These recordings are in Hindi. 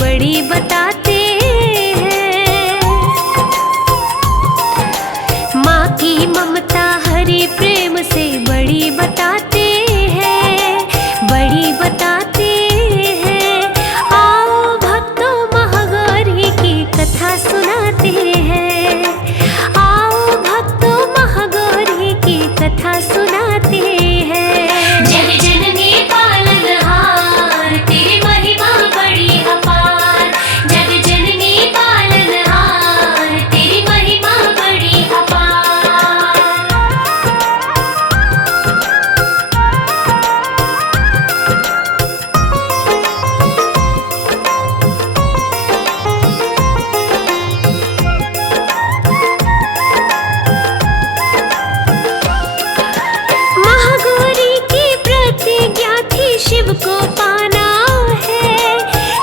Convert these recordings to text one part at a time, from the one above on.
बड़ी बताते हैं। माँ की ममता हरि प्रेम से बड़ी बताते हैं, बड़ी बताते हैं। आओ भक्तों महागौरी की कथा सुनाते हैं, आओ भक्तों महागौरी की कथा सुनाते हैं। जग जननी पालनहार तेरी महिमा बड़ी अपार, जग जननी पालनहार तेरी महिमा बड़ी अपार। महागौरी की प्रतिज्ञा थी शिव को पाना है,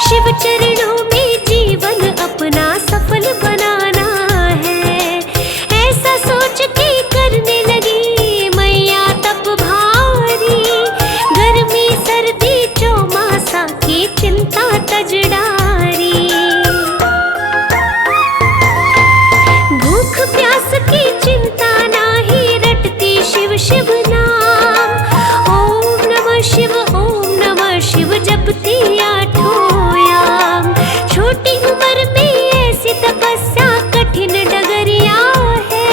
शिव चरणों में जीवन अपना सफल बनाना है। ऐसा सोच के करने लगी मैया तप भारी, गर्मी सर्दी चौमासा की चिंता तजडारी। भूख प्यास की चिंता नाही रटती शिव शिव नाम, ओम नमः शिव जपती आठों याम। छोटी उम्र में ऐसी तपस्या कठिन डगरिया है,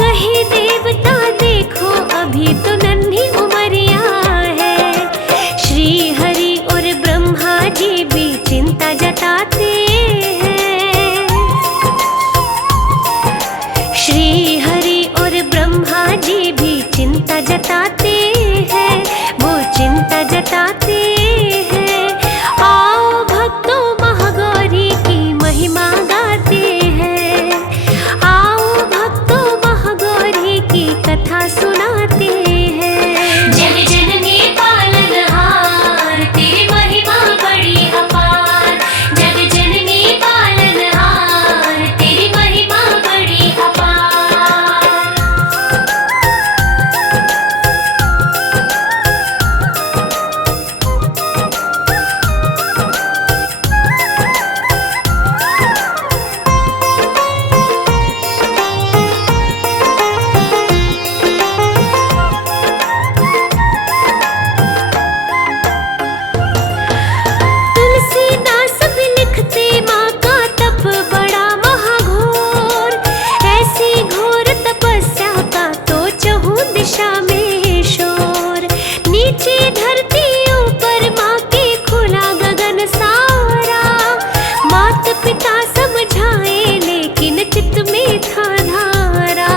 कहीं देवता देखो अभी तो नन्ही उमरिया है। श्री हरि और ब्रह्मा जी भी चिंता जताते हैं, श्री हरि और ब्रह्मा जी भी चिंता जताते हैं, वो चिंता जताते हैं। आओ भक्तों महागौरी की महिमा गाते हैं, आओ भक्तों महागौरी की कथा सुनाते हैं। जग जननी पालनहार तेरी महिमा बड़ी अपार, जग जननी पालनहार तेरी महिमा बड़ी अपार। तुलसीदास भी लिखते माँ का तप बड़ा महाघोर, ऐसी घोर तपस्या का तो चहुं दिशा में शोर। नीचे धरती ऊपर माँ के खुला गगन सारा, मात पिता समझाए लेकिन चित्त में था धारा।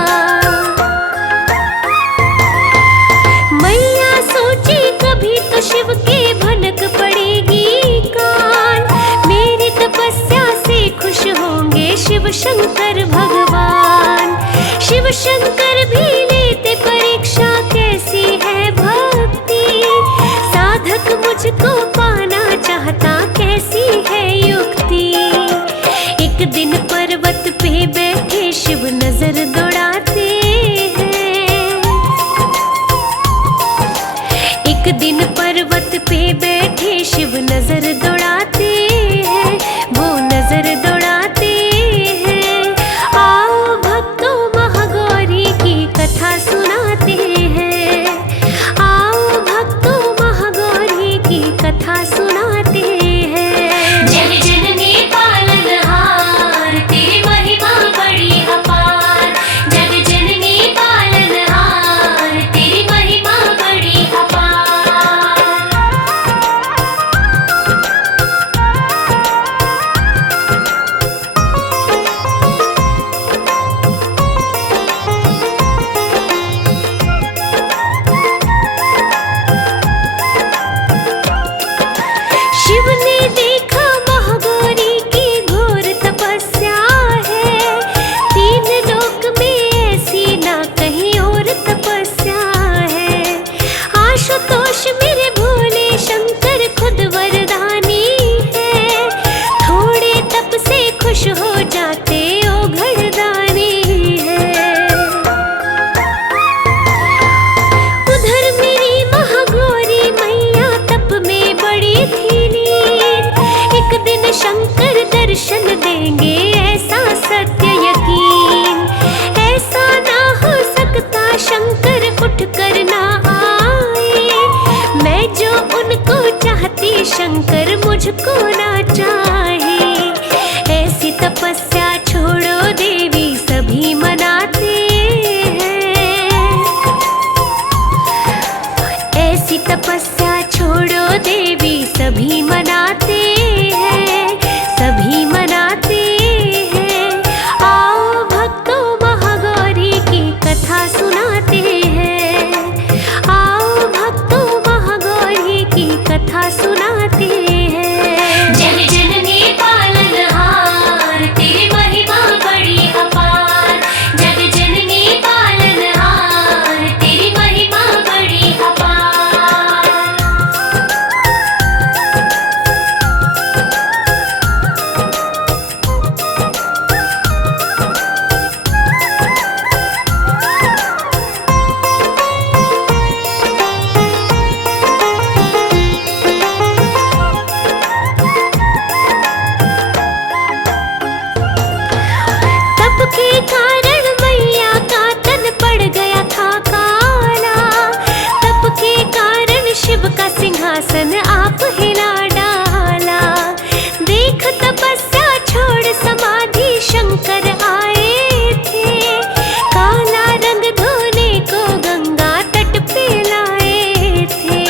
मैया सोची कभी तो शिव के भनक पड़ेगी कान, मेरी तपस्या से खुश होंगे शिव शंकर भगवान। शिव शंकर भी लेते परीक्षा कैसी है भक्ति, साधक मुझको पाना चाहता कैसी है युक्ति। एक दिन पर्वत पे बैठे शिव नजर दौड़ाते हैं, एक दिन पर्वत पे बैठे शिव नजर दौड़ाते हैं, वो नजर दौड़ाते हैं। आओ भक्तों महागौरी शंकर दर्शन देंगे, ऐसा सत्य यकीन। ऐसा ना हो सकता शंकर उठ कर ना आए, मैं जो उनको चाहती शंकर मुझको ना चाहे। ऐसी तपस्या छोड़ो देवी सभी मनाते हैं, ऐसी तपस्या छोड़ो देवी सभी मनाते हैं, सभी मनाते हैं। आओ भक्तों महागौरी की कथा सुनाते हैं, आओ भक्तों महागौरी की कथा सुनाते हैं। जग जननी पालनहार तेरी महिमा बड़ी अपार, जग जननी पालनहार तेरी महिमा बड़ी अपार। तप के कारण मैया का तन पड़ गया था काला, तप के कारण शिव का सिंहासन आप हिला डाला। देख तपस्या छोड़ समाधि शंकर आए थे, काला रंग धोने को गंगा तट पे लाए थे।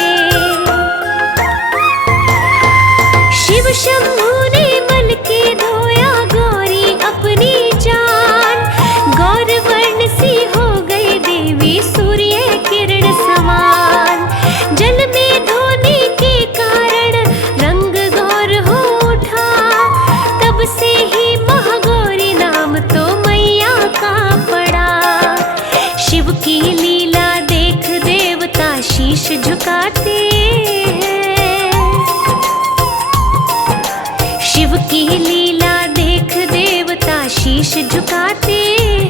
शिव शंभू ने मल के धोया गौरी अपनी जान, गौर वर्ण सी हो गई देवी सूर्य किरण समान। जल में धोने के कारण रंग गौर हो उठा, तब से ही महागौरी नाम तो मैया का पड़ा। शिव की लीला देख देवता शीश झुकाते हैं, शिव की लीला देख देवता शीश झुकाते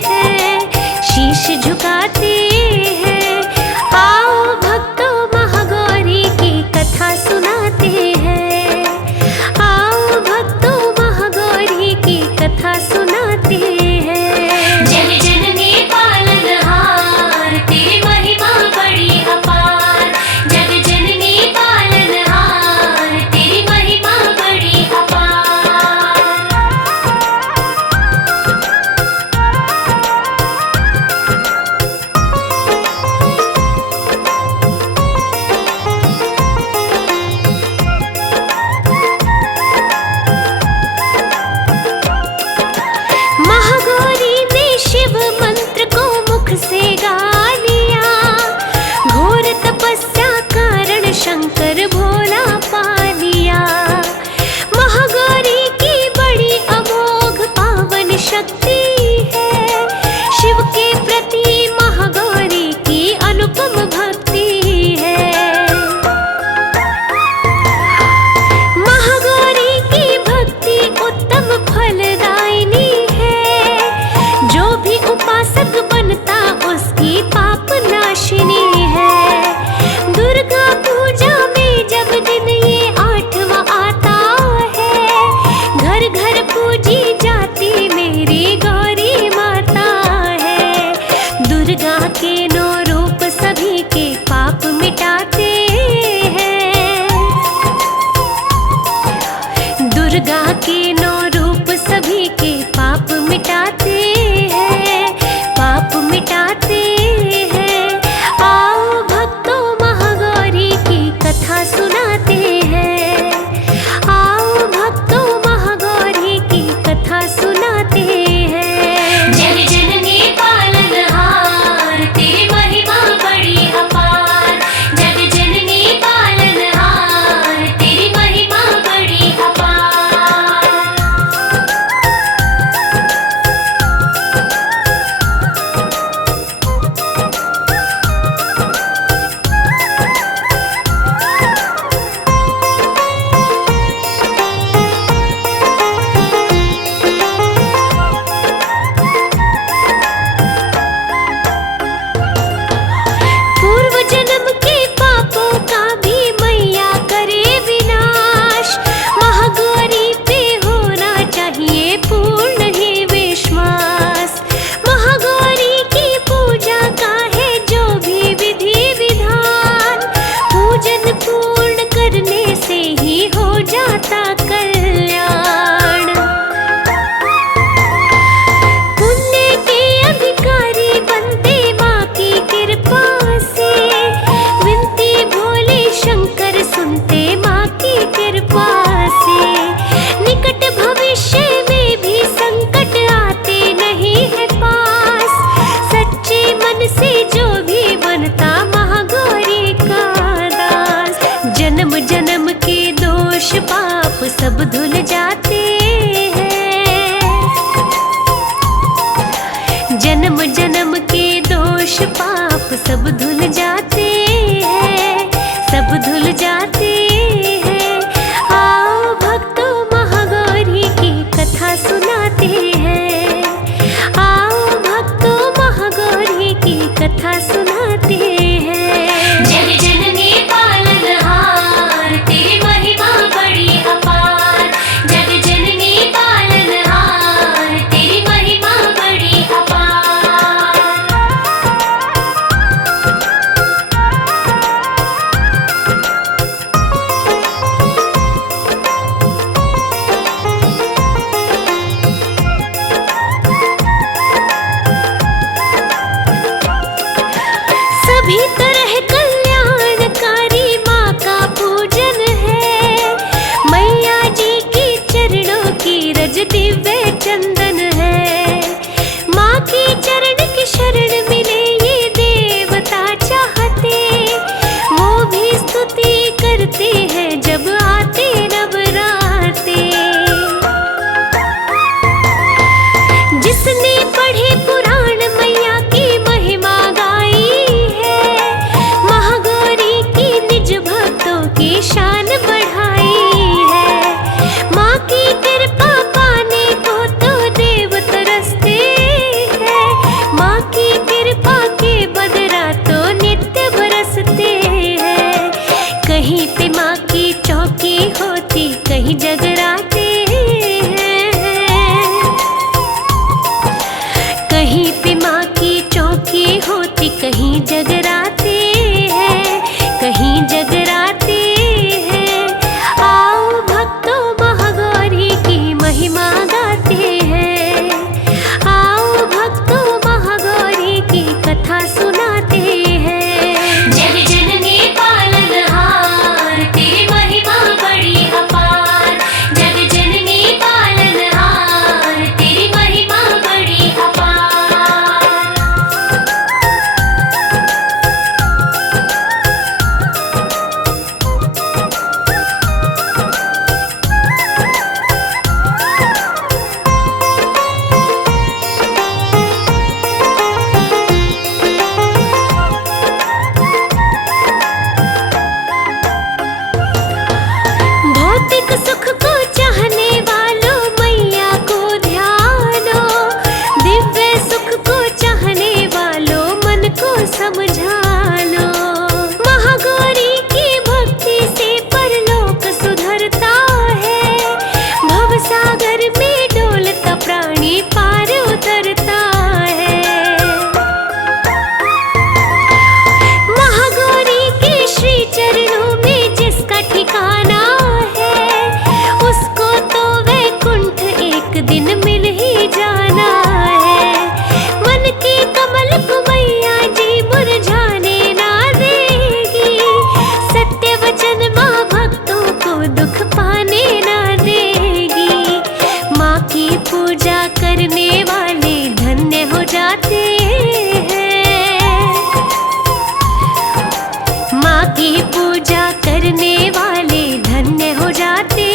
हैं, शीश झुकाते हैं। आओ भक्तों महागौरी की कथा सुनाते हैं, आओ भक्तों महागौरी की कथा सुनाते हैं। जग जननी पालनहार तेरी महिमा बड़ी अपार, जग जननी पालनहार तेरी महिमा बड़ी अपार। सब धुल जाते हैं, सब धुल जाते हैं। आओ भक्तों महागौरी की कथा सुनाते हैं, आओ भक्तों महागौरी की कथा सुनाते हैं। जग जननी पालनहार तेरी महिमा बड़ी अपार, जग जननी पालनहार तेरी महिमा बड़ी अपार। सभी तरह कल्याणकारी माँ का पूजन है, मैया जी की चरणों की रज दिव्य चंदन है। माँ की चरण की शरण मिले ये देवता चाहते, वो भी स्तुति करते हैं जब आते नवराते। जिसने पढ़े पुराण मैया की महिमा गाई है, महागौरी की निज भक्तों की शान बढ़ाई है। माँ की कृपा पाने को तो देव तरसते हैं, माँ की कृपा के बदला तो नित्य बरसते हैं। कहीं पे माँ की चौकी होती, कहीं जगराते हैं, कहीं पे माँ की चौकी होती, कहीं जगराते हैं, कहीं जगराते हैं। आओ भक्तों महागौरी की महिमा गाते हैं, आओ भक्तों महागौरी की कथा सुनाते हैं। जग जननी पालनहार तेरी महिमा बड़ी अपार, जग जननी पालनहार तेरी महिमा बड़ी अपार। भौतिक सुख को चाहने वालों मैया को ध्यानो, दिव्य सुख को चाहने वालों मन को समझा लो। महागौरी की भक्ति से परलोक सुधरता है, भवसागर में डोलता प्राणी पार उतरता है। महागौरी के श्री चरणों में जिसका ठिकाना है, उसको तो वैकुंठ एक दिन मिल ही जाना है। मन के कमल को मैया जी मुरझाने ना देगी, सत्य वचन माँ भक्तों को दुख पाने ना देगी। माँ की पूजा करने वाले धन्य हो जाते हैं, माँ की पूजा करने वाले धन्य हो जाते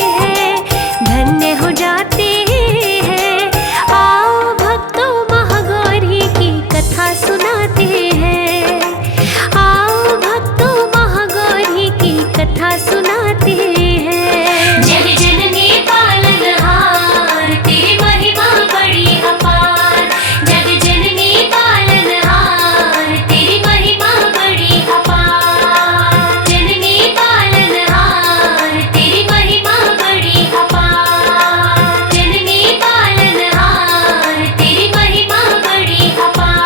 हैं, धन्य हो जाते हैं। आओ भक्तों महागौरी की कथा सुनाते हैं, आओ भक्तों महागौरी की कथा सुनाते हैं। जग जननी पालनहार तेरी महिमा बड़ी अपार, जग जननी पालनहार तेरी महिमा बड़ी अपार, जननी पालनहार तेरी महिमा बड़ी अपार, जननी पालनहार तेरी महिमा बड़ी अपार।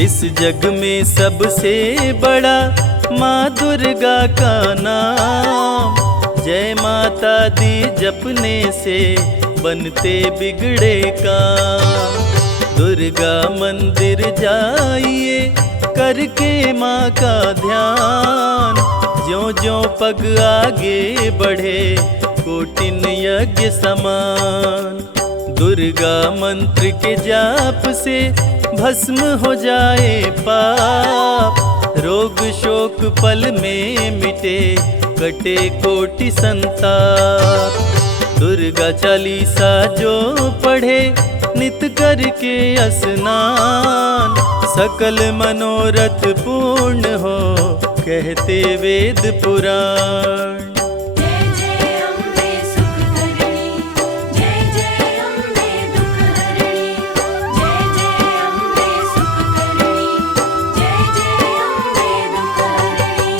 इस जग में सबसे बड़ा माँ दुर्गा का नाम, जय माता दी जपने से बनते बिगड़े काम। दुर्गा मंदिर जाइए करके माँ का ध्यान, ज्यों ज्यों पग आगे बढ़े कोटिन यज्ञ समान। दुर्गा मंत्र के जाप से भस्म हो जाए पाप, रोग शोक पल में मिटे कटे कोटि संताप। दुर्गा चालीसा जो पढ़े नित करके स्नान, सकल मनोरथ पूर्ण हो कहते वेद पुराण। जय जय अम्बे सुख करणी, जय जय अम्बे दुख हरणी, जय जय अम्बे सुख करणी, जय जय अम्बे दुख हरणी।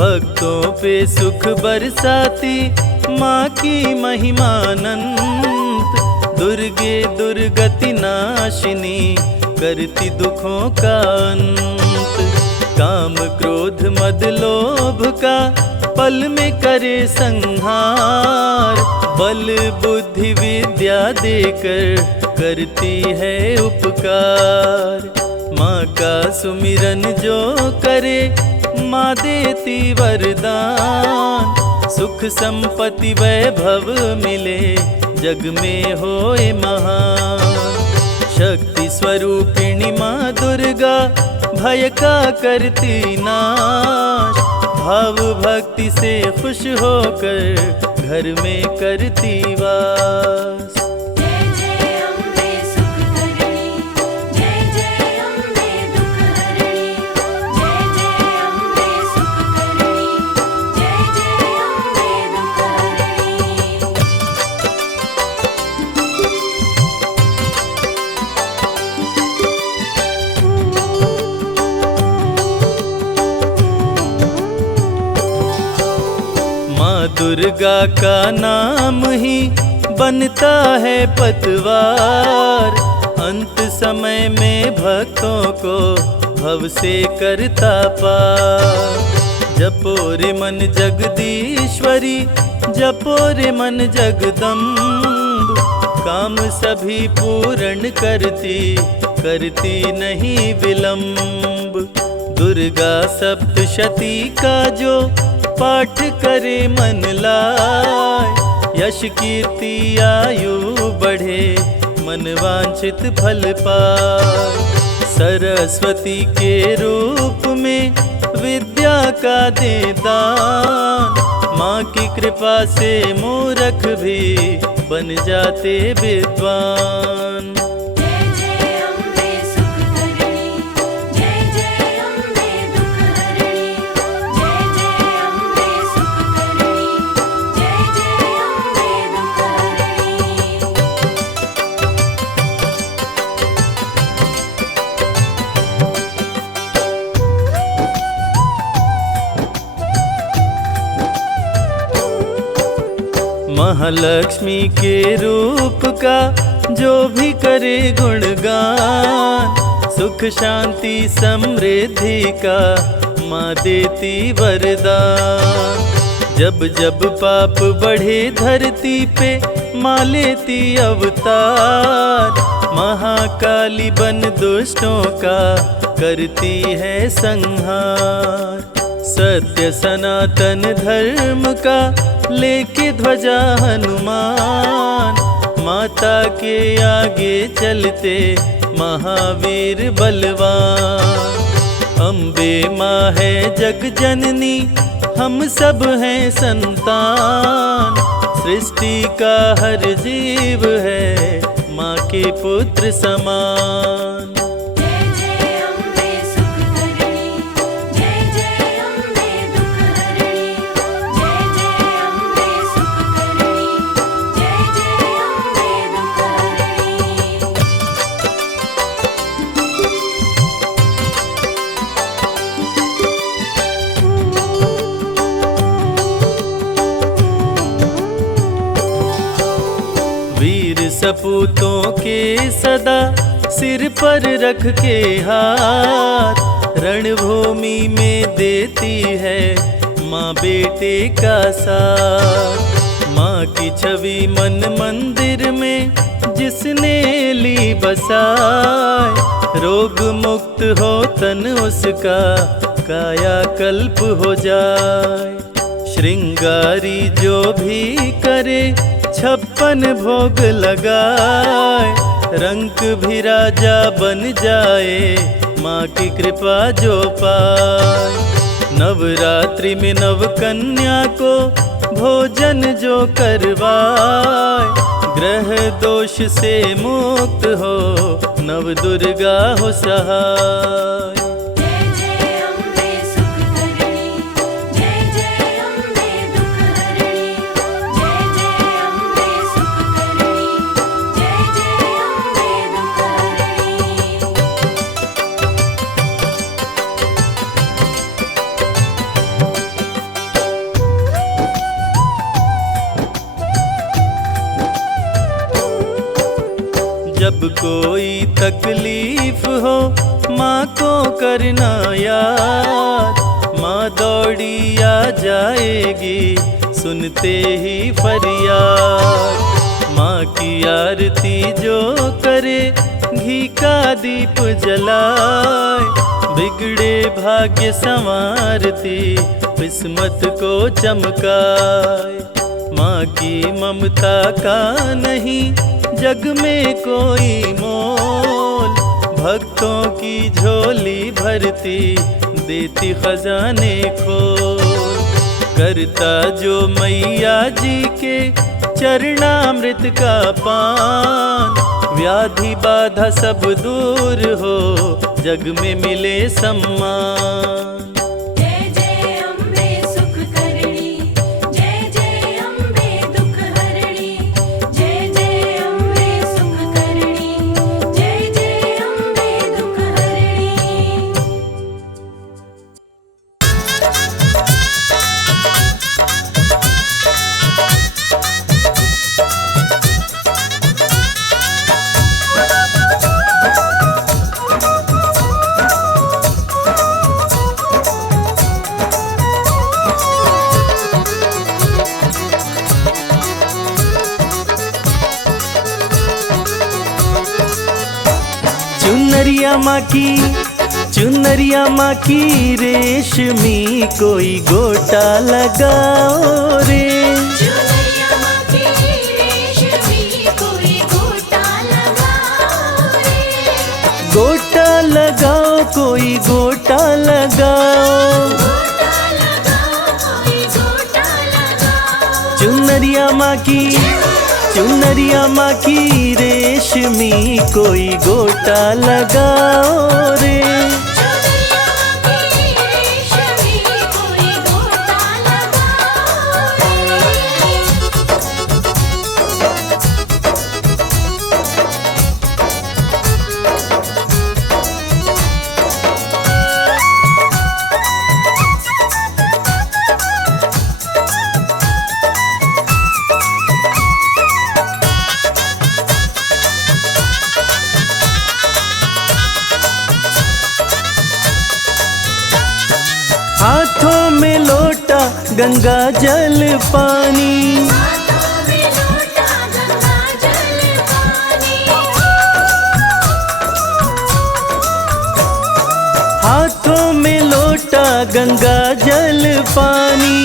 भक्तों पे सुख बरसाती माँ की महिमानंत, दुर्गे दुर्गति नाशिनी करती दुखों का अंत। काम क्रोध मद लोभ का पल में करे संहार, बल बुद्धि विद्या देकर करती है उपकार। माँ का सुमिरन जो करे माँ देती वरदान, सुख संपत्ति वैभव मिले जग में होए महान। शक्ति स्वरूपिणी माँ दुर्गा भय का करती नाश, भाव भक्ति से खुश होकर घर में करती वास। जय जय अम्बे सुख करणी, जय जय अम्बे दुख हरणी, जय जय अम्बे सुख करणी, जय जय अम्बे दुख हरणी। माँ दुर्गा का नाम ही बनता है पतवार, अंत समय में भक्तों को भव से करता पार। जपो रे मन जगदीश्वरी, जपो रे मन जगदम्ब, काम सभी पूर्ण करती नहीं विलंब। दुर्गा सप्तशती का जो पाठ करे मन लाए, यश कीर्ति आयु बढ़े मन वांछित फल पाए। सरस्वती के रूप में विद्या का दे दान, माँ की कृपा से मूर्ख भी बन जाते विद्वान। जय जय अम्बे सुख करणी, जय जय अम्बे दुख हरणी, जय जय अम्बे सुख करणी, जय जय अम्बे दुख हरणी। महालक्ष्मी के रूप का जो भी करे गुणगान, सुख शांति समृद्धि का माँ देती वरदान। जब जब पाप बढ़े धरती पे माँ लेती अवतार, महाकाली बन दुष्टों का करती है संहार। सत्य सनातन धर्म का लेके ध्वजा हनुमान, माता के आगे चलते महावीर बलवान। अम्बे माँ है जग जननी, हम सब हैं संतान, सृष्टि का हर जीव है माँ के पुत्र समान। जय जय अम्बे सुख करणी, जय जय अम्बे दुख हरणी, जय जय अम्बे सुख करणी, जय जय अम्बे दुख हरणी। वीर सपूतों के सदा सिर पर रख के हाथ, रणभूमि में देती है माँ बेटे का साथ। माँ की छवि मन मंदिर में जिसने ली बसाए, रोग मुक्त हो तन उसका काया कल्प हो जाए। श्रृंगारी जो भी करे 56 भोग लगाए, रंक भी राजा बन जाए माँ की कृपा जो पाए। नवरात्रि में नव कन्या को भोजन जो करवाए, ग्रह दोष से मुक्त हो नव दुर्गा हो सहाय। जब कोई तकलीफ हो माँ को करना याद, माँ दौड़ी आ जाएगी सुनते ही फरियाद। माँ की आरती जो करे घी का दीप जलाए, बिगड़े भाग्य संवारती किस्मत को चमकाए। माँ की ममता का नहीं जग में कोई मोल, भक्तों की झोली भरती देती खजाने खोल। करता जो मैया जी के चरणामृत का पान, व्याधि बाधा सब दूर हो जग में मिले सम्मान। चुनरिया माँ की रेशमी कोई गोटा लगाओ रे। चुनरिया माँ की रेशमी कोई गोटा लगाओ रे। गोटा लगाओ कोई गोटा लगाओ, गोटा लगाओ कोई गोटा लगाओ। चुनरिया माँ की रेशमी कोई गोटा लगाओ रे। हाथों में लोटा गंगा जल पानी, हाथों में लोटा गंगा जल पानी।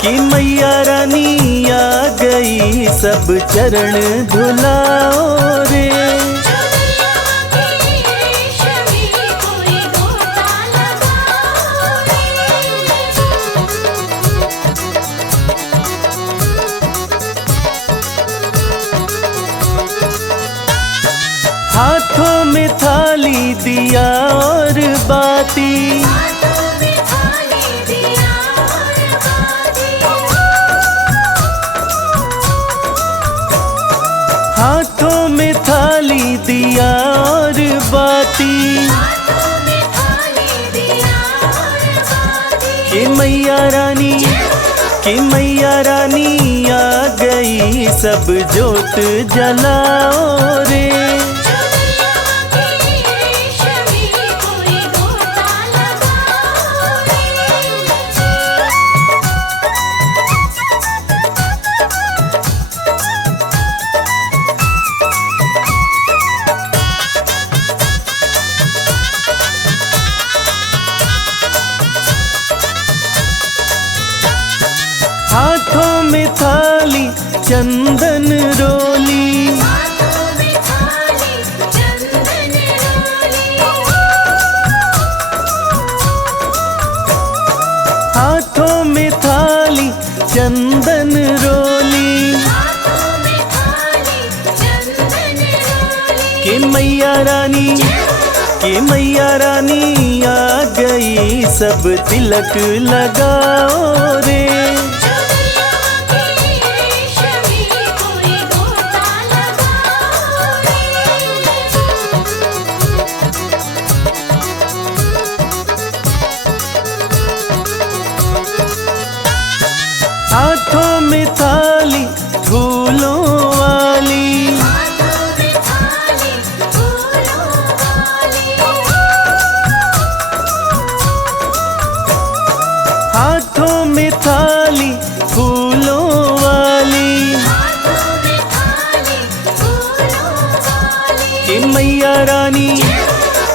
कि मैया रानी आ गई सब चरण धुलाओ रे। हाथों में थाली दिया और बाती, हाथों में थाली दिया और बाती। कि मैया रानी आ गई सब जोत जलाओ रे। हाथों में थाली चंदन रोली, हाथों में थाली चंदन रोली, के मैया रानी, के मैया रानी आ गई, सब तिलक लगाओ रे। हाथों में थाली फूलों वाली, हाथों में थाली फूलों वाली, के मैया रानी,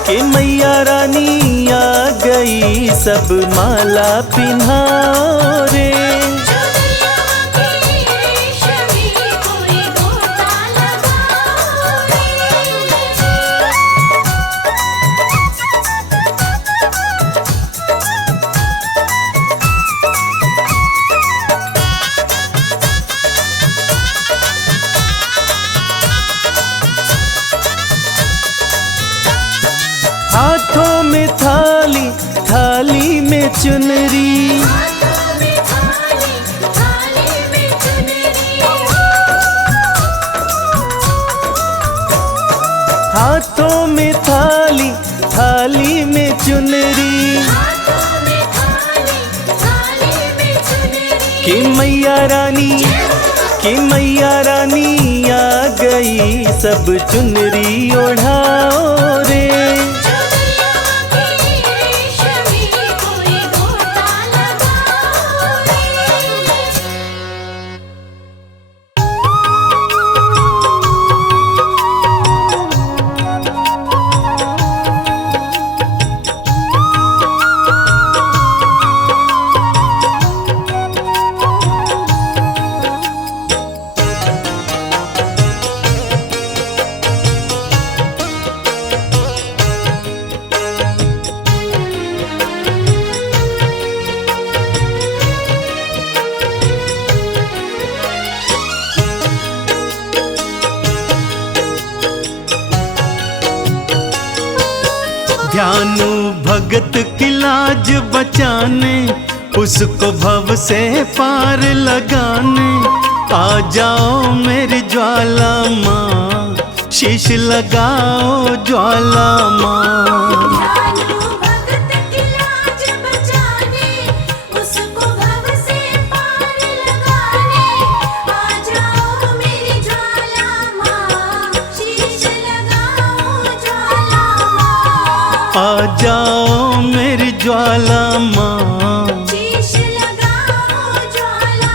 के मैया रानी आ गई, सब माला पिन्हाओ रे। हाथों में थाली, थाली में चुनरी, हाथों में थाली, थाली में चुनरी, कि मैया रानी, कि मैया रानी आ गई, सब चुनरी ओढ़ाओ रे। ज्ञानू भगत की लाज बचाने, उसको भव से पार लगाने, आ जाओ मेरी ज्वाला माँ, शीश लगाओ ज्वाला माँ। आ जाओ मेरी ज्वाला माँ, शीश लगाओ ज्वाला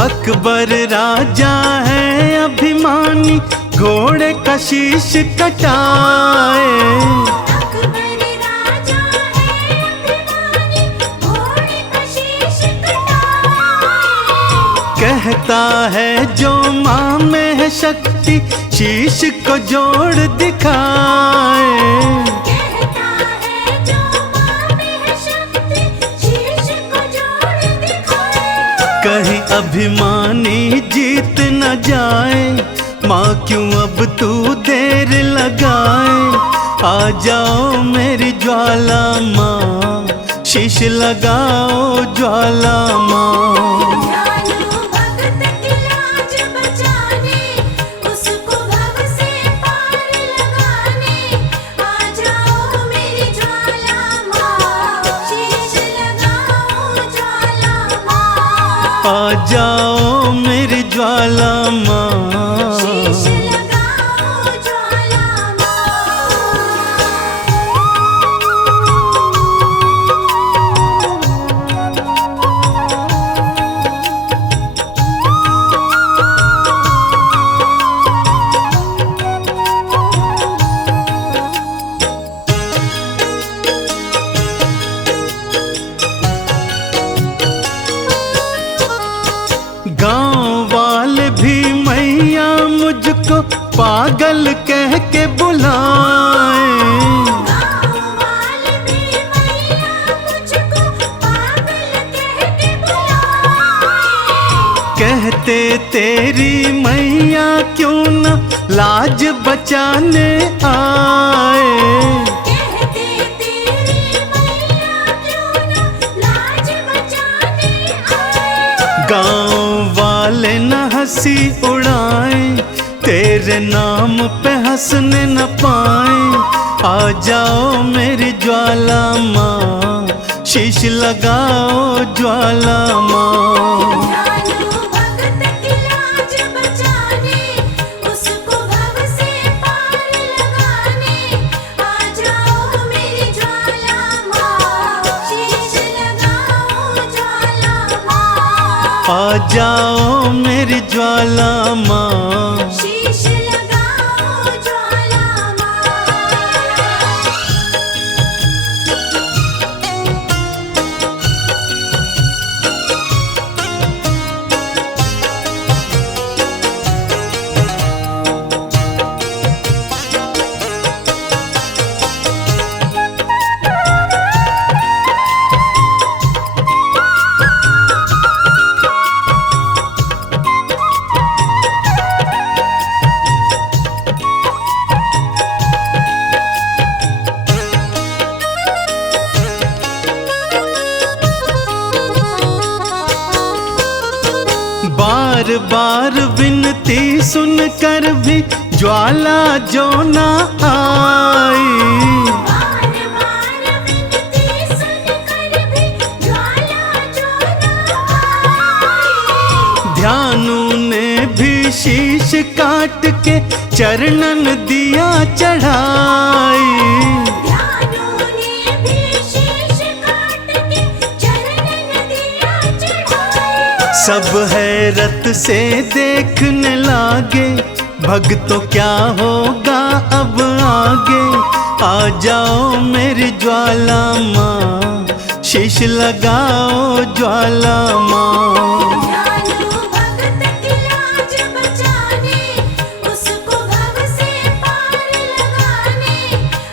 अकबर राजा है अभिमानी, घोड़े का शीश कटाए। अकबर राजा है अभिमानी, घोड़े का शीश कटाए। कहता है जो माँ में है शक्ति, शीश को जोड़ दिखाए। अभिमानी जीत न जाए, माँ क्यों अब तू देर लगाए। आ जाओ मेरी ज्वाला माँ, शीश लगाओ ज्वाला माँ। दयालु भक्त की लाज बचाने, उसको भव से पार लगाने। आ जाओ मेरी ज्वाला माँ, शीश लगाओ ज्वाला माँ। आ जाओ मेरी ज्वाला माँ, शीश लगाओ ज्वाला गांव वाले भी मैया मुझको पागल कह के बुलाए। गाँव वाले भी मैया मुझको पागल कह के बुलाए। कहते तेरी मैया क्यों न लाज बचाने आए। कहते तेरी मैया क्यों न लाज बचाने आए। गांव वाले न हंसी उड़ाए, तेरे नाम पे हंसने न पाए। आ जाओ मेरी ज्वाला माँ, शीश लगाओ ज्वाला माँ। दयालु भक्त की लाज बचाने, उसको भव से पार लगाने। आ जाओ मेरी ज्वाला माँ, शीश लगाओ ज्वाला माँ। आ जाओ मेरी ज्वाला माँ, शीश लगाओ ज्वाला माँ। बार बार विनती सुनकर भी ज्वाला जो न आई। बार बार विनती सुनकर भी ज्वाला जो न आई। ध्यानु ने भी शीश काट के चरणन दिया चढ़ाई। ध्यानु ने भी शीश काट के चरणन दिया चढ़ाई। सब हैरत से देखने लागे, भक्तों क्या होगा अब आगे। आ जाओ मेरी ज्वाला माँ, शीश लगाओ ज्वाला माँ। दयालु भक्त की लाज बचाने, उसको भव से पार लगाने।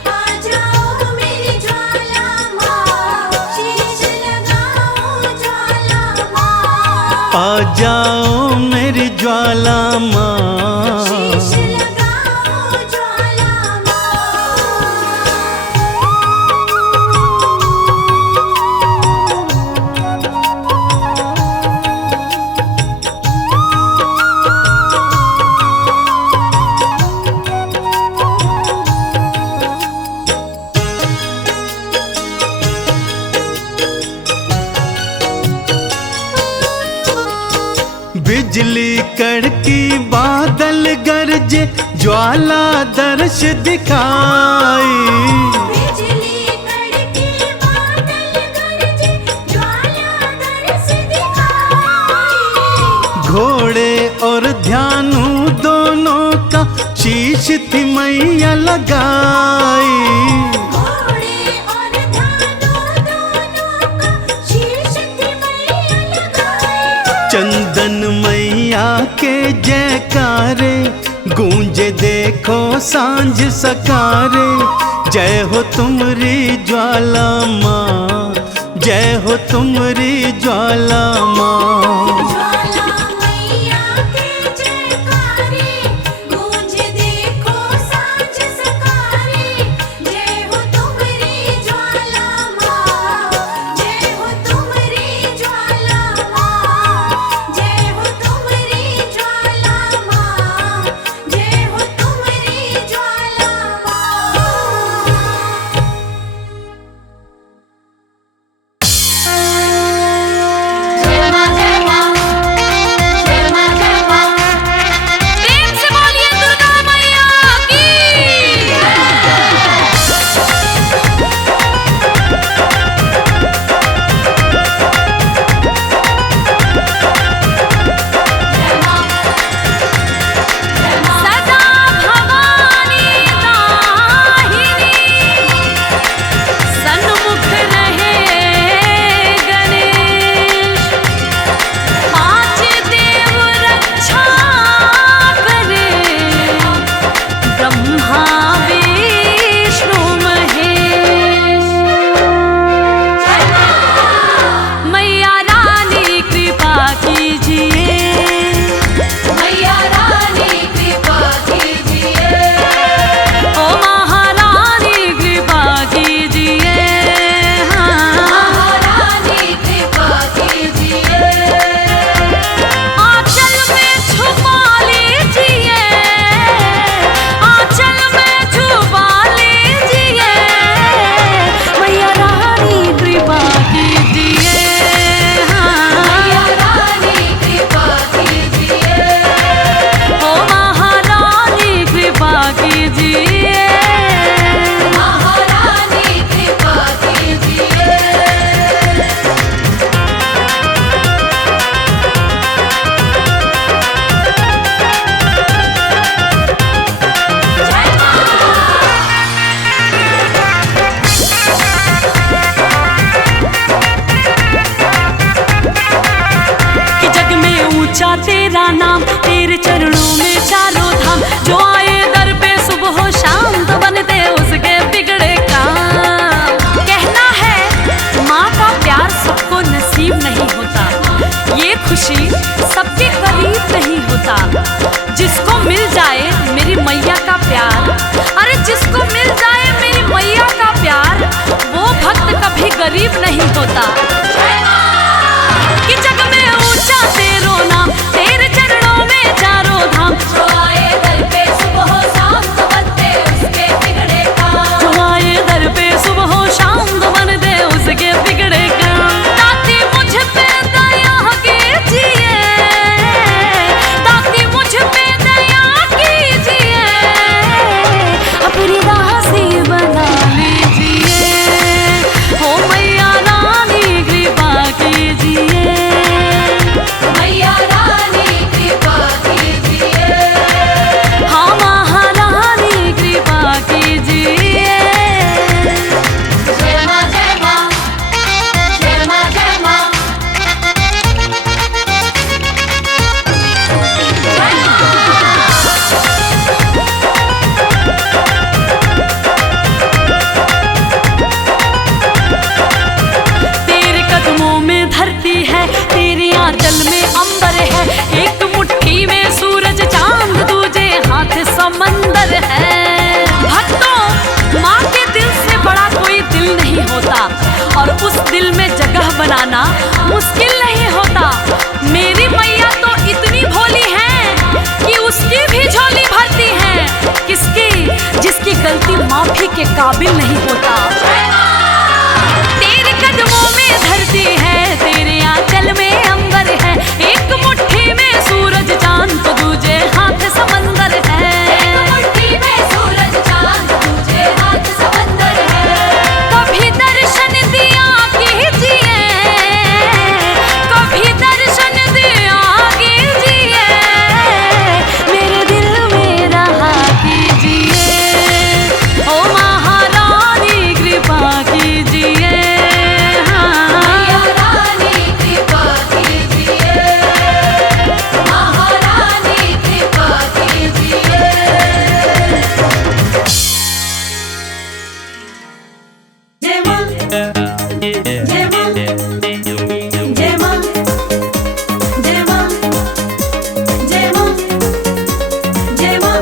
आ जाओ मेरी ज्वाला माँ, शीश लगाओ ज्वाला माँ। आ जाओ मेरी ज्वाला माँ, शीश लगाओ ज्वाला बिजली कड़की बादल गरजे, ज्वाला दर्श दिखाई। बिजली कड़की बादल गरजे, ज्वाला दर्श दिखाई। घोड़े और ध्यानु दोनों का शीश थी मैया लगाई। घोड़े और ध्यानु दोनों का शीश थी मैया लगाई। चंदन मैया के जयकारे गूंजे देखो सांझ सकारे। जय हो तुमरी ज्वाला माँ, जय हो तुमरी ज्वाला माँ। ज्वाला बनाना मुश्किल नहीं होता। मेरी मैया तो इतनी भोली है कि उसकी भी झोली भरती है। किसकी? जिसकी गलती माफी के काबिल नहीं होता। तेरे कदमों में धरती है, तेरे आंचल में अंबर है, एक मुट्ठी में सूरज चांद तो दूजे हाथ समंदर है। एक मुट्ठी में सूरज चांद दूजे हाथ समंदर है। कभी दर्शन दिया कीजिए, कभी दर्शन दिया कीजिए, मेरे दिल में रहा कीजिए। ओ महारानी कृपा कीजिए, महारानी कृपा कीजिए, महारानी कृपा कीजिए। जय मां, जय मां, जय मां, जय मां, जय मां, जय मां।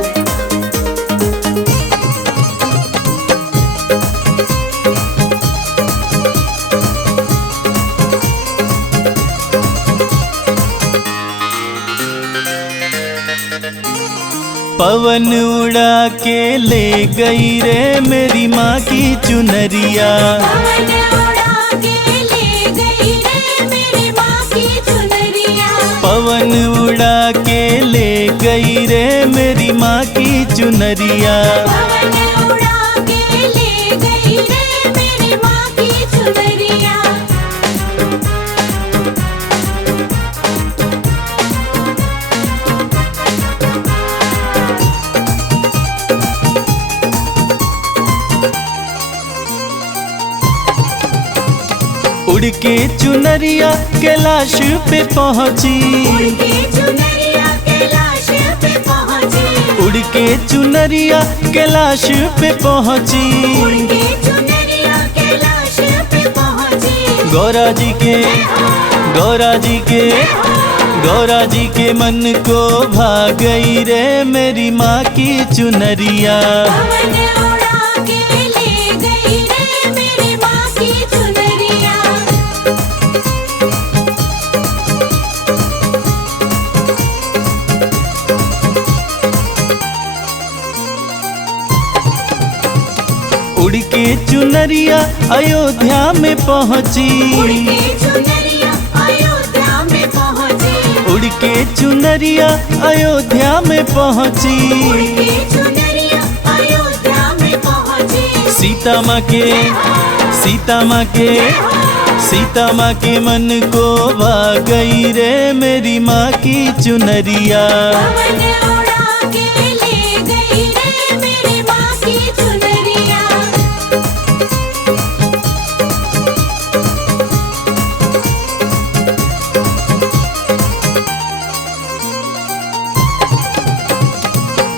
पवन उड़ा के ले गई रे मेरी माँ की चुनरिया। पवन उड़ा के ले गई रे मेरी माँ की चुनरिया। पवन उड़ा के ले गई रे मेरी माँ की चुनरिया। पवन उड़ा के ले गई रे मेरी माँ की चुनरिया। उड़ के चुनरिया कैलाश पे पहुँची। उड़ के चुनरिया कैलाश पे पहुँची। उड़ के चुनरिया कैलाश पे पहुँची। उड़ के चुनरिया कैलाश पे पहुँची। गौरा जी के गौरा जी के मन को भा गई रे मेरी माँ की चुनरिया। पवन उड़ा के ले गई रे मेरी माँ की चुनरिया। उड़ के चुनरिया अयोध्या में पहुँची। उड़ के चुनरिया अयोध्या में पहुँची। उड़ के चुनरिया अयोध्या में पहुँची। उड़ के चुनरिया अयोध्या में पहुँची। सीता माँ के मन को भा गई रे मेरी माँ की चुनरिया। पवन उड़ा के ले गई रे मेरी माँ की चुनरिया।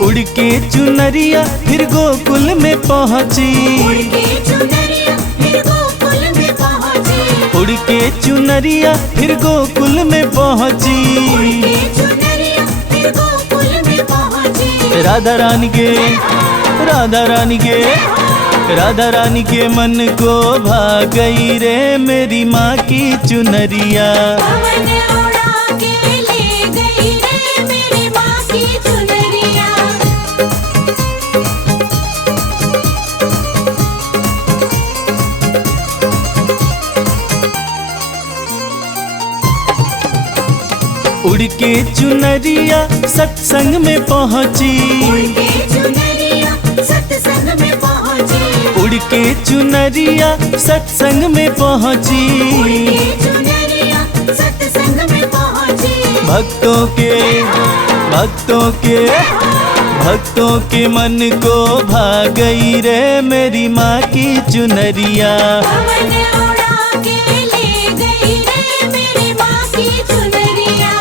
उड़ के चुनरिया फिर गोकुल में पहुँची। उड़ के चुनरिया फिर गोकुल में पहुँची। उड़ के चुनरिया फिर गोकुल में पहुँची। उड़ के चुनरिया फिर गोकुल में पहुँची। राधा रानी के मन को भा गई रे मेरी माँ की चुनरिया। पवन उड़ा के ले गई रे मेरी माँ की चुनरिया। उड़ के चुनरिया सत्संग में पहुँची। उड़ के चुनरिया सत्संग में पहुँची। उड़ के चुनरिया सत्संग में पहुँची। उड़ के चुनरिया सत्संग में पहुँची। भक्तों के मन को भा गई रे मेरी माँ की चुनरिया। पवन उड़ा के ले गई रे मेरी माँ की चुनरिया।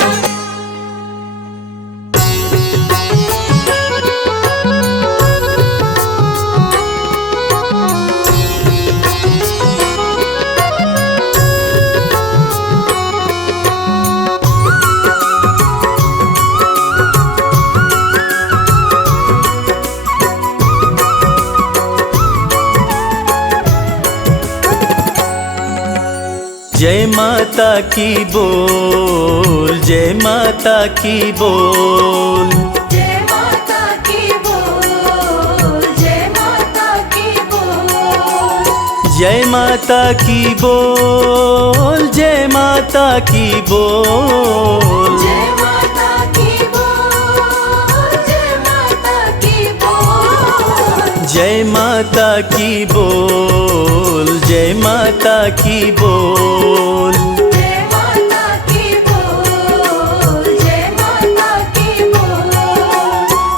जय माता की बोल, जय माता की बोल। जय माता की बोल, जय माता की बोल। जय माता की बोल, जय माता की बोल। जय माता की बोल, जय माता की बोल। जय माता की बोल, जय माता की बोल। जय माता की बोल, जय माता की बोल।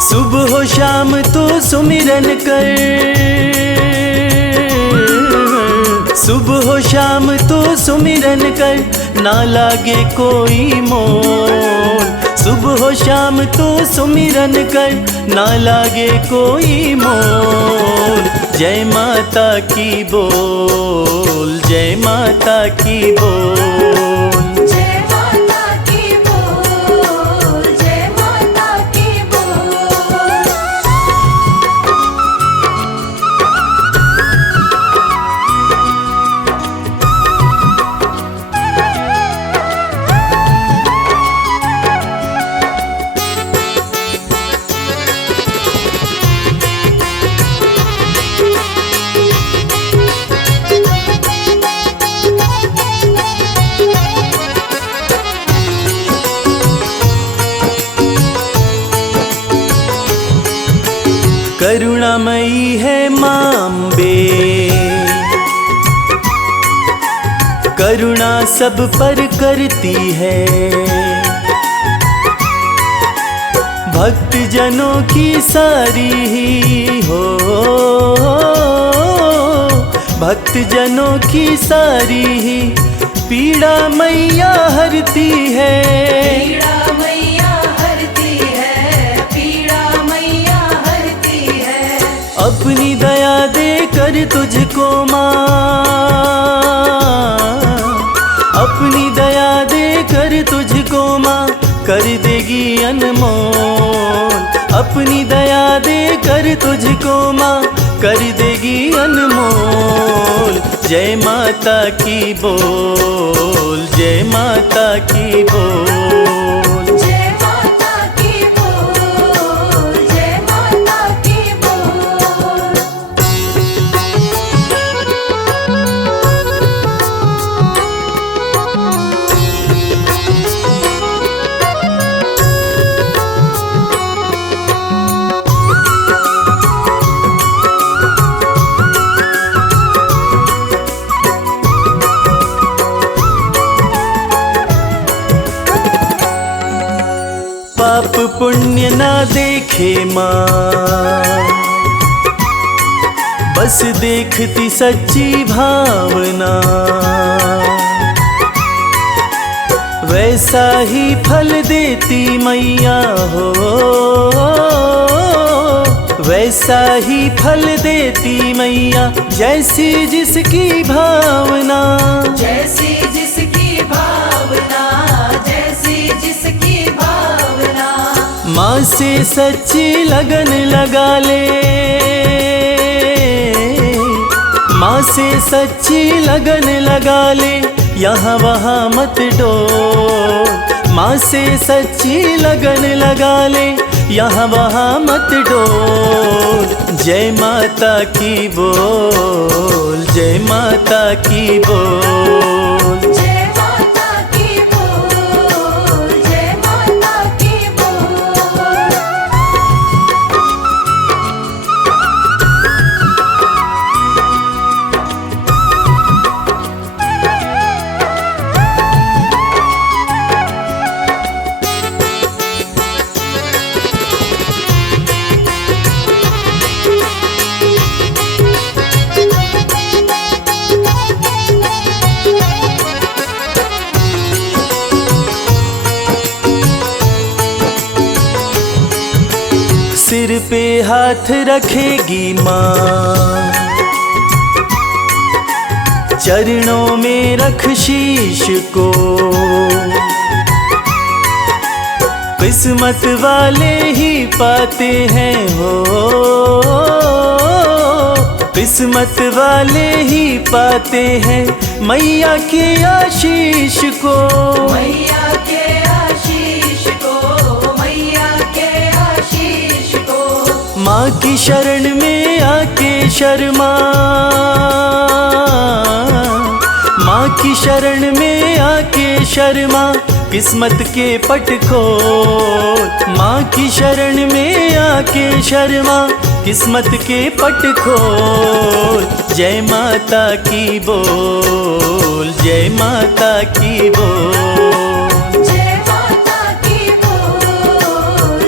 सुबह हो शाम तो सुमिरन कर, सुबह हो शाम तो सुमिरन कर, ना लागे कोई मोल। सुबह हो शाम तो सुमिरन कर, ना लागे कोई मोल। जय माता की बोल, जय माता की बोल। जय माता की बोल, जय माता की बोल। करुणामयी है मां अम्बे, करुणा सब पर करती है। भक्त जनों की सारी ही हो, भक्त जनों की सारी ही पीड़ा मैया हरती है। पीड़ा मैया हरती है, पीड़ा मैया हरती है। अपनी दया दे कर तुझको माँ, अपनी दया दे कर तुझको माँ कर देगी अनमोल। अपनी दया दे कर तुझको माँ कर देगी अनमोल। जय माता की बोल, जय माता की बोल। जय माता की बोल, जय माता की बोल। पाप पुण्य ना देखे माँ, बस देखती सच्ची भावना। वैसा ही फल देती मैया हो, वैसा ही फल देती मैया जैसी जिसकी भावना। जैसी जिसकी भावना, जैसी जिसकी भावना। माँ से सच्ची लगन लगा ले, माँ से सच्ची लगन लगा ले, यहाँ वहाँ मत डोल। माँ से सच्ची लगन लगा ले, यहाँ वहाँ मत डोल। जय माता की बोल, जय माता की बोल। जय माता की बोल, जय माता की बोल। सिर पे हाथ रखेगी माँ, चरणों में रख शीश को। किस्मत वाले ही पाते हैं हो, किस्मत वाले ही पाते हैं मैया के आशीष को, मैया के आशीष को, मैया के आशीष को। माँ की शरण में आके शर्मा, माँ की शरण में आके शर्मा, किस्मत के पट खोल। माँ की शरण में आके शर्मा, किस्मत के पट खोल। जय माता की बोल, जय माता की बोल, जय माता की बोल,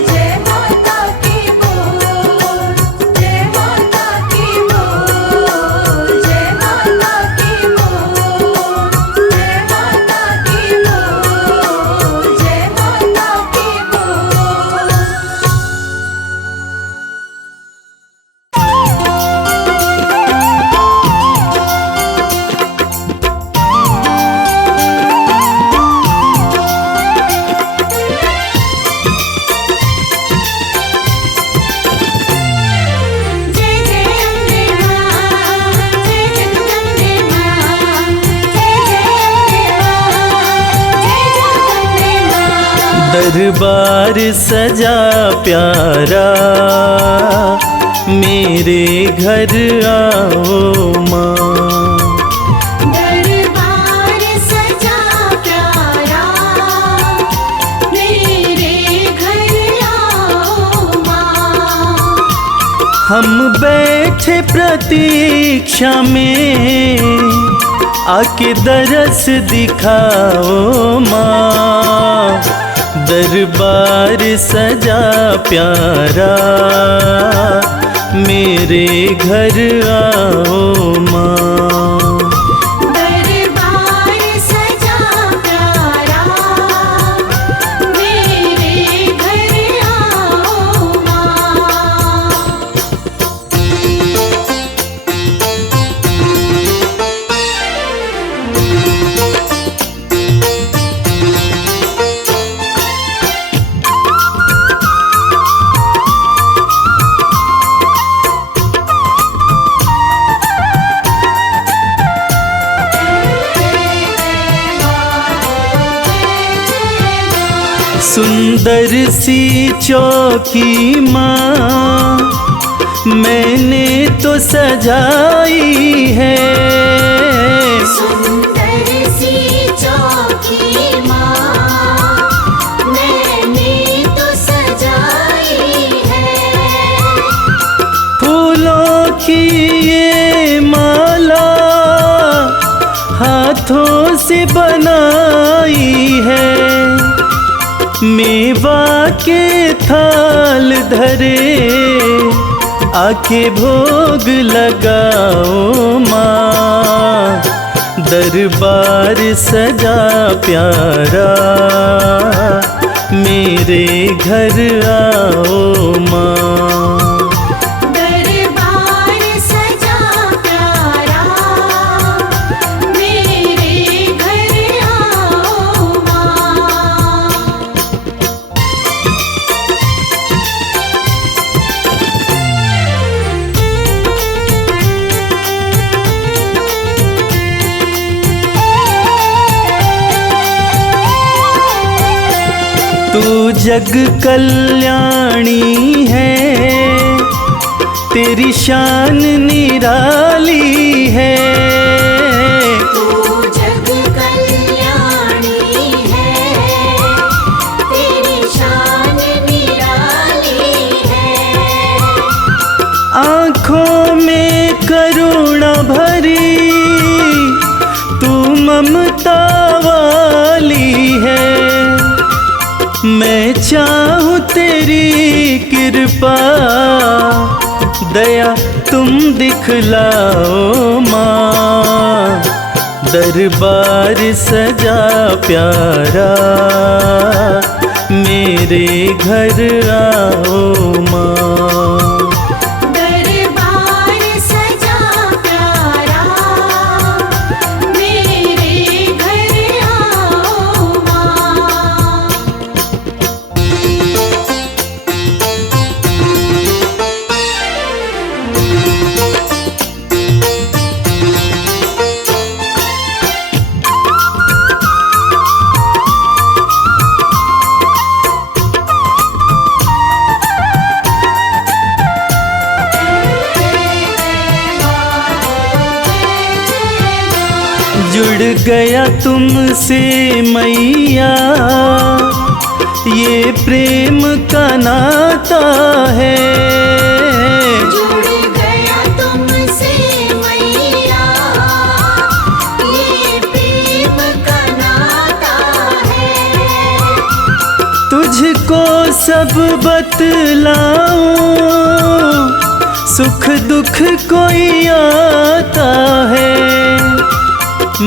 जय माता की बोल, जय माता की बोल, जय माता की बोल, जय माता की बोल, जय माता की बोल। जय जय अम्बे मां, जय जगदम्बे मां, जय जय अम्बे मां, जय जगदम्बे मां। दरबार सजा प्यारा, मेरे घर आओ माँ। दरबार सजा प्यारा, मेरे घर आओ मां। हम बैठे प्रतीक्षा में, आके दरस दिखाओ माँ। दरबार सजा प्यारा, मेरे घर आओ माँ। दरबार सजा प्यारा, मेरे घर आओ मां। सुंदर सी चौकी माँ, मैंने तो सजाई है। सुंदर सी चौकी मां, मैंने तो सजाई है। फूलों की ये माला, हाथों से बनाई है। मेवा के थाल धरे, आके भोग लगाओ माँ। दरबार सजा प्यारा, मेरे घर आओ माँ। दरबार सजा प्यारा, मेरे घर आओ मां। तू जग कल्याणी है, तेरी शान निराली है। तू जग कल्याणी है, तेरी शान निराली है। आँखों में करुणा भरी, तू ममता वाली है। मैं चाहूँ तेरी कृपा, दया तुम दिखलाओ माँ। दरबार सजा प्यारा, मेरे घर आओ माँ। दरबार सजा प्यारा, मेरे घर आओ मां। जुड़ गया तुमसे मैया, ये प्रेम का नाता है। जुड़ गया तुमसे मैया, ये प्रेम का नाता है। तुझको सब बतलाऊं, सुख दुख कोई आता है।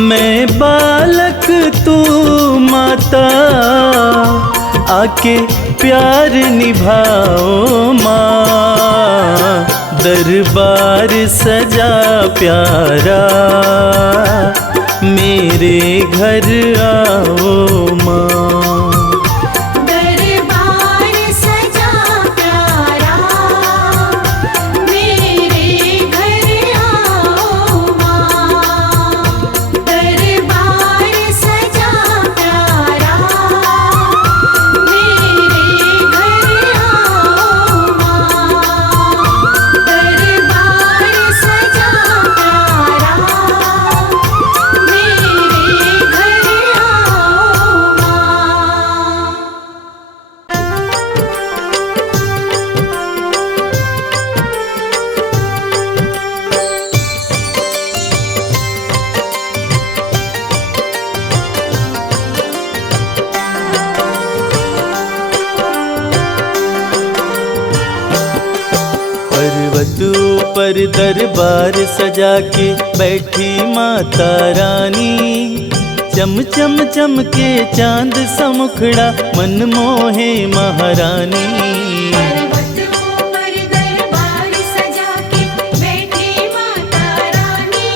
मैं बालक तू माता, आके प्यार निभाओ माँ। दरबार सजा प्यारा, मेरे घर आओ माँ। दरबार सजा प्यारा, मेरे घर आओ माँ। दरबार सजा प्यारा, मेरे घर आओ माँ। दरबार सजा प्यारा, मेरे घर आओ माँ। पर्वत ऊपर दरबार सजा के बैठी माता रानी। चम चम चमके चांद समुखड़ा, मन मोहे महारानी। पर्वत ऊपर दरबार सजा के बैठी माता रानी।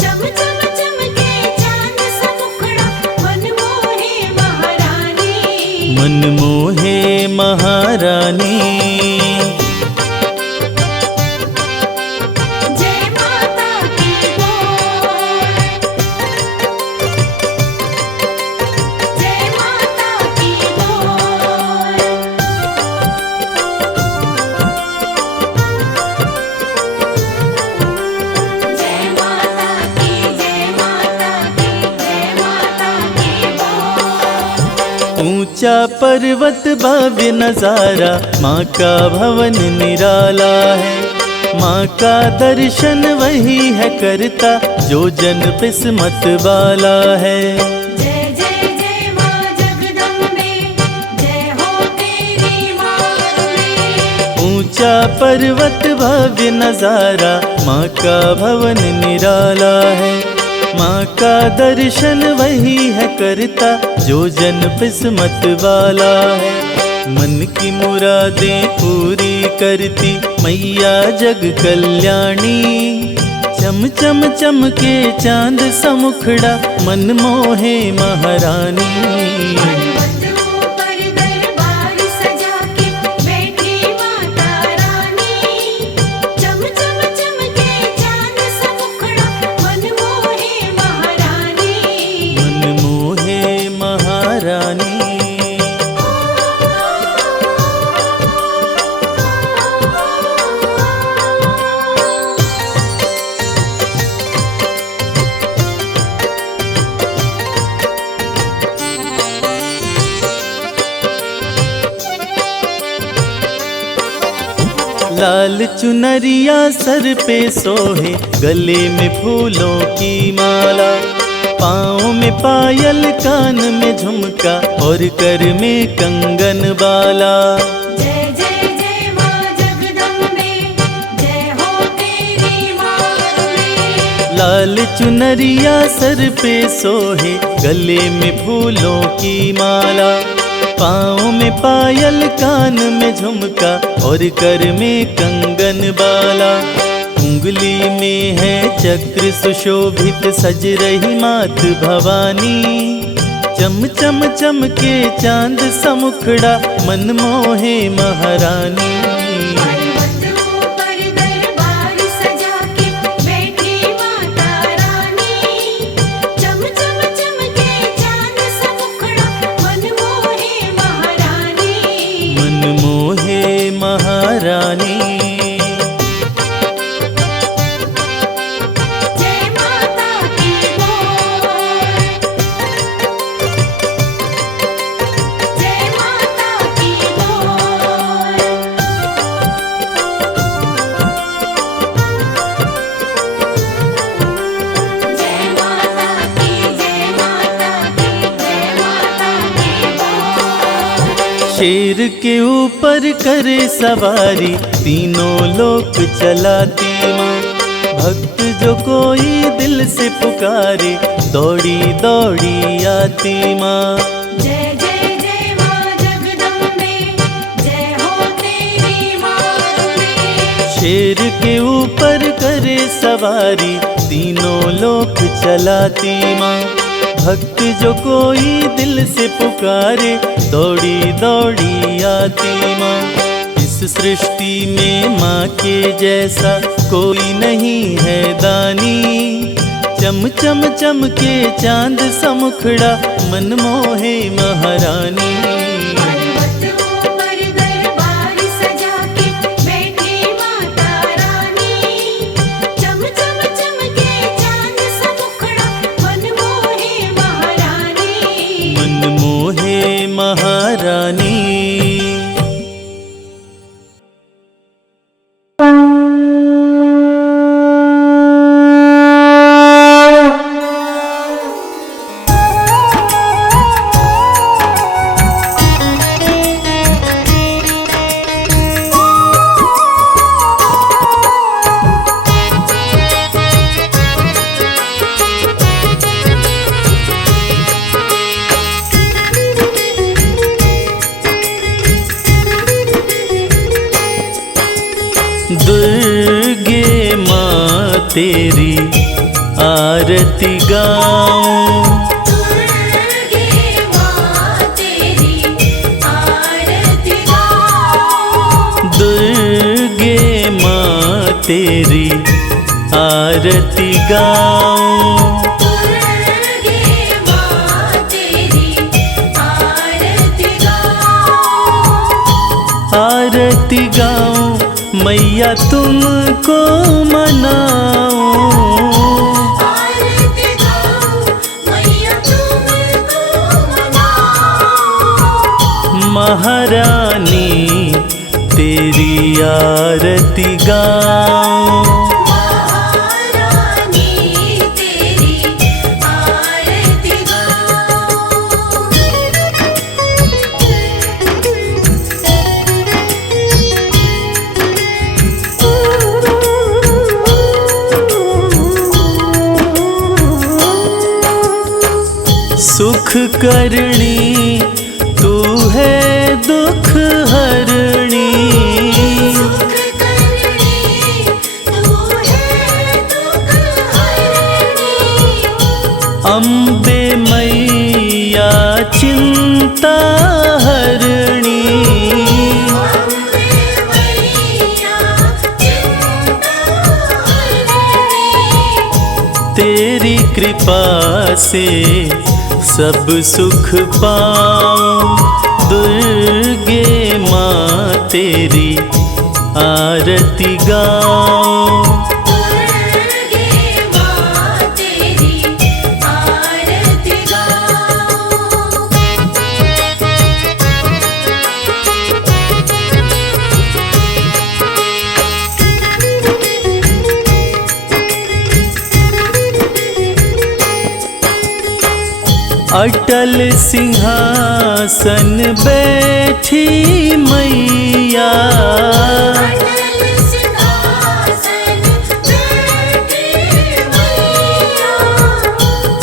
चम चम चमके चांद सा मुखड़ा, मन मोहे महारानी। मन मोहे महारानी। जय माता की बोल, जय माता की बोल। जय माता की, जय माता की, जय माता की बोल। ऊंचा पर्वत भव्य नजारा, माँ का भवन निराला है। माँ का दर्शन वही है करता, जो जन किस्मत वाला है। जय जय जय माँ जगदम्बे, जय हो तेरी माँ। ऊंचा पर्वत भव्य नजारा, माँ का भवन निराला है। माँ का दर्शन वही है करता, जो जन किस्मत वाला है। मन की मुरादें पूरी करती मैया जग कल्याणी। चम चम चमके चांद समुखड़ा, मन मोहे महारानी। पर्वत ऊपर दरबार सजा के बैठी माता रानी। चम चम चमके चांद सा मुखड़ा, मन मोहे महारानी। मन मोहे महारानी। लाल चुनरिया सर पे सोहे, गले में फूलों की माला। पाँव में पायल, कान में झुमका, और कर में कंगन बाला। जय जय जय माँ जगदम्बे, जय हो तेरी माँ। लाल चुनरिया सर पे सोहे, गले में फूलों की माला। पाँव में पायल, कान में झुमका, और कर में कंगन बाला। उंगली में है चक्र सुशोभित, सज रही मात भवानी। चम चम चमके चांद समुखड़ा, मन मोहे महारानी। पर्वत ऊपर दरबार सजा के बैठी माता रानी। चम चम चमके चांद सा मुखड़ा, मन मोहे महारानी। मन मोहे महारानी। जय माता की बोल, शेर के ऊपर करे सवारी, तीनों लोक चलाती माँ। भक्त जो कोई दिल से पुकारे, दौड़ी दौड़ी आती माँ। जय जय जय माँ जगदम्बे, जय हो तेरी माँ। शेर के ऊपर करे सवारी, तीनों लोक चलाती माँ। भक्त जो कोई दिल से पुकारे, दौड़ी दौड़ी आती माँ। इस सृष्टि में माँ के जैसा कोई नहीं है दानी। चम चम चमके चांद सा मुखड़ा, मन मोहे महारानी। पर्वत ऊपर दरबार सजा के बैठी माता रानी। चम चम चमके चांद सा मुखड़ा, मन मोहे महारानी। मन मोहे महारानी। दुर्गे माँ तेरी आरती गाऊं। दुर्गे माँ तेरी आरती गाऊं। दुर्गे माँ तेरी आरती गाऊं। दुर्गे माँ तेरी आरती गाऊं। आरती गाऊं मैया तुमको मनाऊं। आरती गाऊं मैया तुमको मनाऊं। महारानी तेरी आरती गाऊं। महारानी तेरी आरती गाऊं। सुख करणी तू है दुख हरणी। सुख करणी तू है दुख हरणी। अम्बे मैया चिंता हरणी। अम्बे मैया चिंता हरणी। तेरी कृपा से सब सुख पाऊं। दुर्गे माँ तेरी आरती गाऊं। दुर्गे माँ तेरी आरती गाऊं। अटल सिंहासन बैठी मैया। अटल सिंहासन बैठी मैया।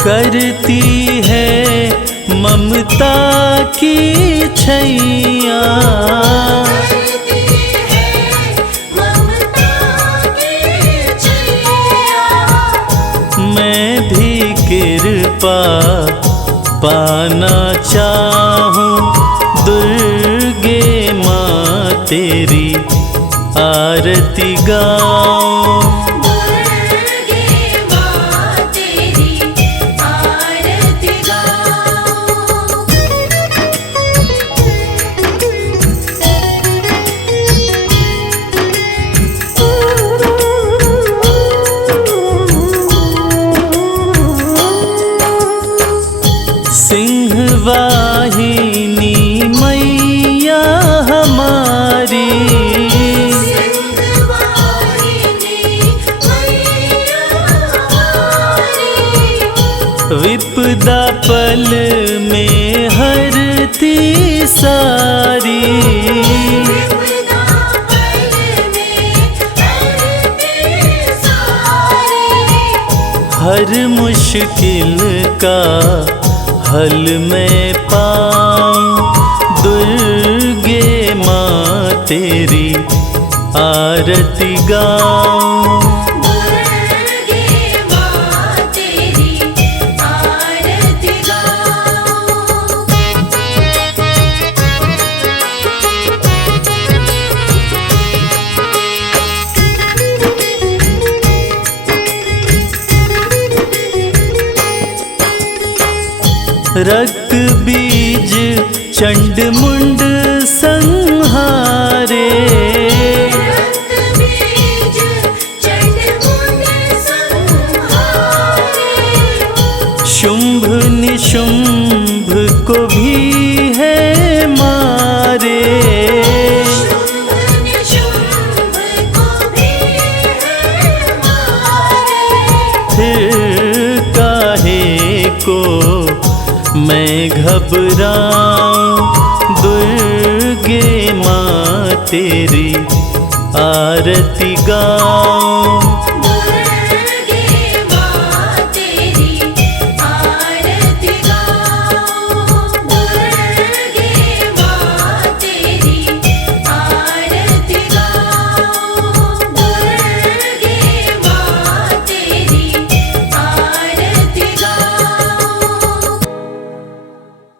करती है ममता की छैया। करती है ममता की छैया। मैं भी कृपा पाना चाहूं। दुर्गे माँ तेरी आरती गाऊं। दुर्गे माँ तेरी आरती गाऊं। सिंहवाहिनी मैया हमारी। सिंहवाहिनी विपदा पल में हरती सारी, विपदा पल में हरती सारी। हर मुश्किल का हल मैं पाऊं, दुर्गे माँ तेरी आरती गाऊं। दुर्गे माँ तेरी आरती गाऊं। रक्त बीज चंड मुंड संहारे, रक्त बीज चंड मुंड संहारे। शुंभ निशुंभ को भी है मारे, शुंभ निशुंभ को भी है मारे। फिर काहे को मैं घबराऊं, दुर्गे माँ तेरी आरती गाऊं।